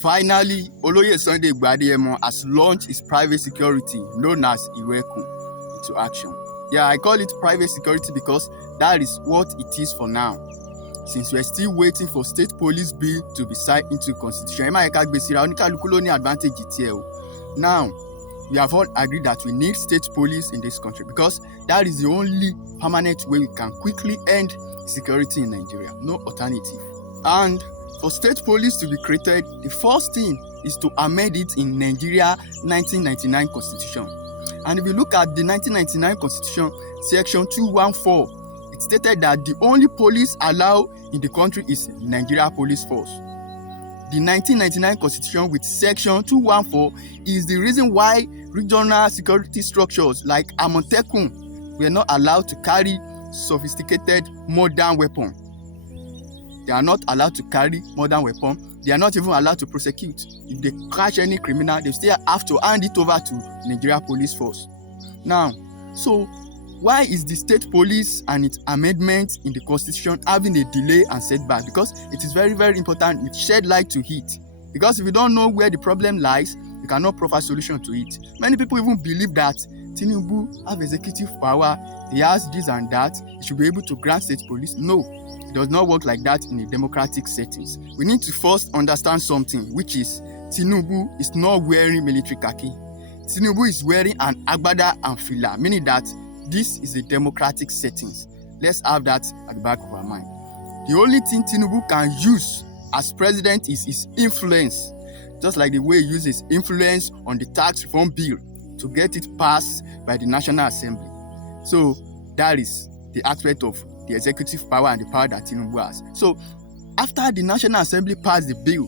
Finally, Oloye Sunday Igboho has launched his private security known as IGBOHO into action. Yeah, I call it private security because that is what it is for now. Since we're still waiting for state police bill to be signed into constitution. Advantage now, we have all agreed that we need state police in this country because that is the only permanent way we can quickly end security in Nigeria. No alternative. And for state police to be created, the first thing is to amend it in Nigeria 1999 constitution. And if you look at the 1999 constitution, section 214, it stated that the only police allowed in the country is Nigeria Police Force. The 1999 constitution with section 214 is the reason why regional security structures like Amotekun were not allowed to carry sophisticated modern weapons. They are not allowed to carry modern weapons. They are not even allowed to prosecute. If they catch any criminal, they still have to hand it over to Nigeria Police Force. Now, so why is the state police and its amendment in the constitution having a delay and setback? Because it is very, very important we shed light to it. Because if you don't know where the problem lies, you cannot provide solution to it. Many people even believe that Tinubu has executive power, he has this and that, he should be able to grant state police. No, it does not work like that in a democratic settings. We need to first understand something, which is Tinubu is not wearing military khaki. Tinubu is wearing an agbada and fila, meaning that this is a democratic settings. Let's have that at the back of our mind. The only thing Tinubu can use as president is his influence, just like the way he uses influence on the tax reform bill to get it passed by the National Assembly. So that is the aspect of the executive power and the power that Tinubu has. So after the National Assembly passed the bill,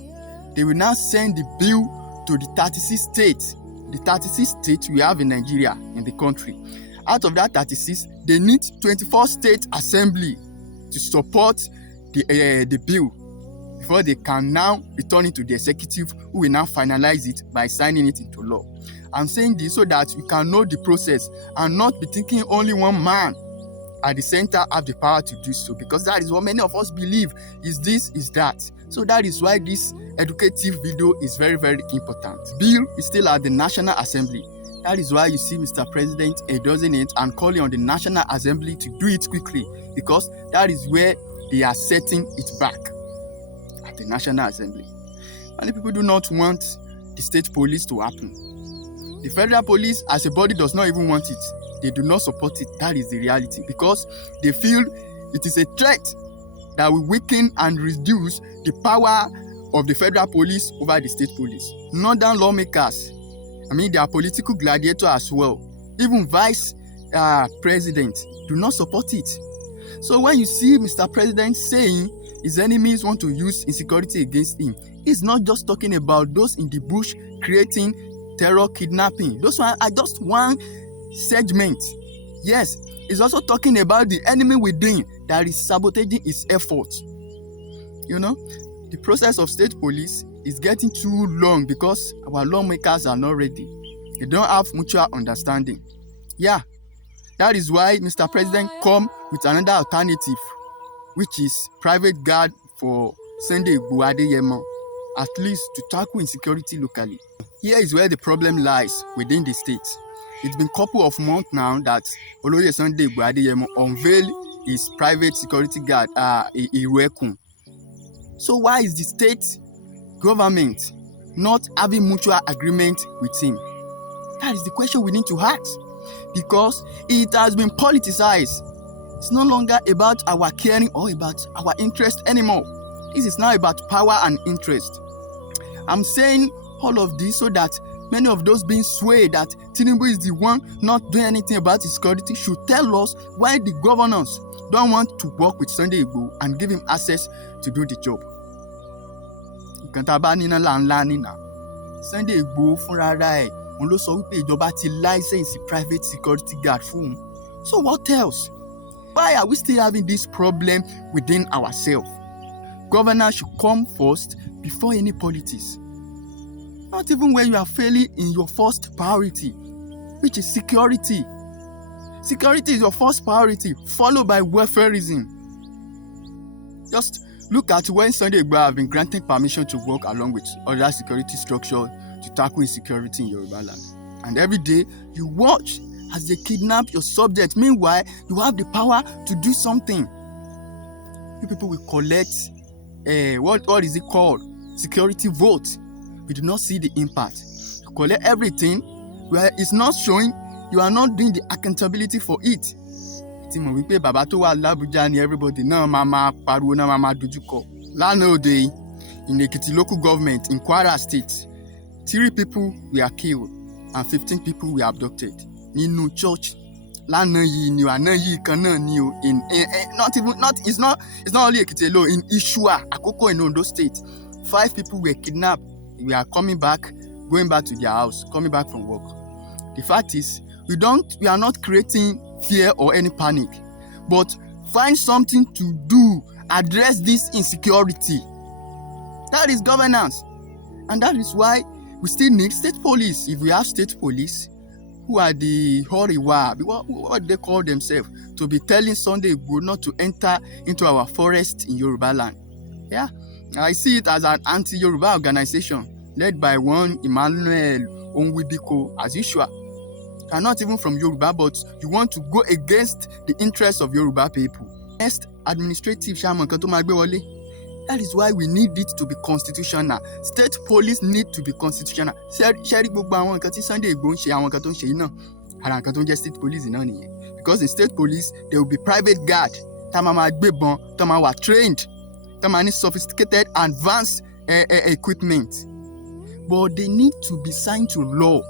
they will now send the bill to the 36 states. The 36 states we have in Nigeria, in the country. Out of that 36, they need 24 state assembly to support the bill before they can now return it to the executive, who will now finalize it by signing it into law. I'm saying this so that you can know the process and not be thinking only one man at the center have the power to do so, because that is what many of us believe is this, is that. So that is why this educative video is very, very important. Bill is still at the National Assembly. That is why you see Mr. President endorsing it and calling on the National Assembly to do it quickly, because that is where they are setting it back at the National Assembly. Many people do not want the state police to happen. The federal police as a body does not even want it. They do not support it. That is the reality, because they feel it is a threat that will weaken and reduce the power of the federal police over the state police. Northern lawmakers, they are political gladiators as well. Even vice president do not support it. So when you see Mr. President saying his enemies want to use insecurity against him, he's not just talking about those in the bush creating terror, kidnapping. Those are just one segment. Yes, he's also talking about the enemy within that is sabotaging his efforts. The process of state police is getting too long because our lawmakers are not ready. They don't have mutual understanding. Yeah, that is why Mr. President come with another alternative, which is private guard for Sunday Igboho, at least to tackle insecurity locally. Here is where the problem lies within the state. It's been a couple of months now that Oloye Sunday Igboho unveiled his private security guard, IGBOHO. So why is the state government not having mutual agreement with him? That is the question we need to ask, because it has been politicized. It's no longer about our caring or about our interest anymore. This is now about power and interest. I'm saying all of this so that many of those being swayed that Tinubu is the one not doing anything about his security should tell us why the governors don't want to work with Sunday Igboho and give him access to do the job. Sunday Igboho fúnra ẹ̀ òun ló sọ wípé ìjọba ti license private security guard fún un. So what else? Why are we still having this problem within ourselves? Governors should come first before any politics. Not even when you are failing in your first priority, which is security. Security is your first priority, followed by welfareism. Just Look at when Sunday Igboho have been granted permission to work along with other security structures to tackle insecurity in Yoruba land. And every day you watch as they kidnap your subject. Meanwhile, you have the power to do something. You people will collect what is it called? Security vote. We do not see the impact. You collect everything, where it's not showing, you are not doing the accountability for it. Tí mo wí pé bàbá tó wà l'Abuja ni everybody náà máa pariwo náà máa dojúkọ. Lánàá òde yìí, in Ekiti local government in Kwara state, 3 people were killed and 15 people were abducted nínú church. Lánàá yìí ni àná yìí kan náà ni o it's not only Ekiti alone, in Ishua, Akoko in Ondo state, 5 people were kidnapped. We are going back to their house, coming back from work. The fact is, we are not creating fear or any panic, but find something to do, address this insecurity. That is governance. And that is why we still need state police. If we have state police, who are the Horiwa, what they call themselves, to be telling Sunday Igboho not to enter into our forest in Yoruba land. Yeah, I see it as an anti-Yoruba organization led by one Emmanuel Onwibiko, as usual. And not even from Yoruba, but you want to go against the interests of Yoruba people. Next, administrative shaman kan tó máa gbé wọlé. That is why we need it to be constitutional. State police need to be constitutional. Ṣẹ́rí gbogbo àwọn nǹkan tí Sunday Igboho ń ṣe, àwọn nǹkan tó ń ṣe yìí náà, ara nǹkan tó ń jẹ́ state police náà nìyẹn. Because in state police, there will be private guard tá máa gbébọn, tá máa wà trained, tá máa ní sophisticated advanced equipment. But they need to be signed to law.